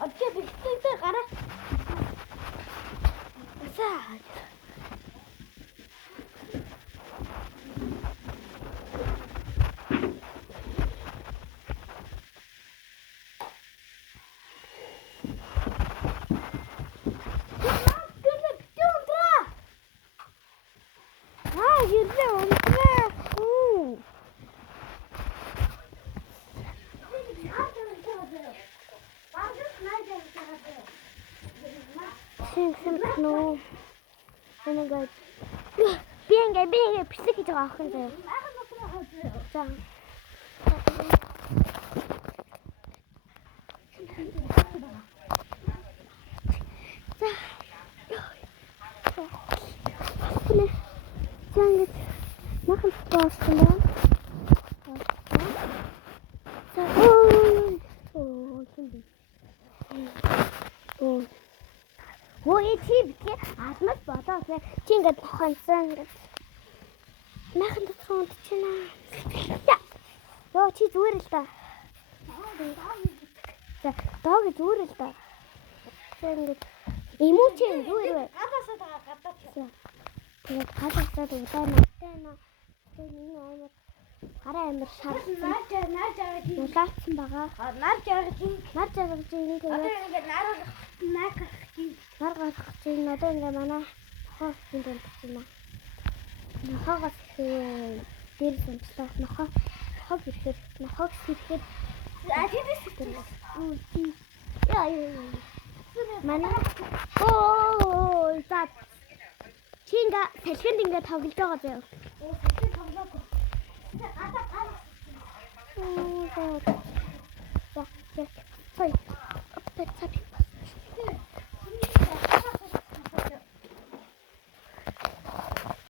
어째 빅스터 가라. 자. 이제 엄청 no. 내가 비행기 비스킷 저거 하는데요. 자. 근데 저기 막을 수 없으면 자, şimdi. Ой, тибки, атмас бодоо тий. Чи ингээд хонсон ингээд. Нахан тусганд чина. Ёо чи зүгээр л та. За, дог зүгээр л та. Ингээд эмүүч зүгээр бай. Гадаасаа гадаа. Тэгээд гадаасаа удаана. Тэгээд энэ амар хараа амар шарсан. Наар Улаацсан байгаа. Нар жаргаж энэ тэгээд ингээд нар гаргах чинь одоо ингээ манай хоо юм байна юм. Нохоогоос дээр сонцлоо. Нохоог ирэхэд яа. Манай за чинга салхинд ингээ тоглож байгаа заяа. салхинд тоглоагүй. Гадаа За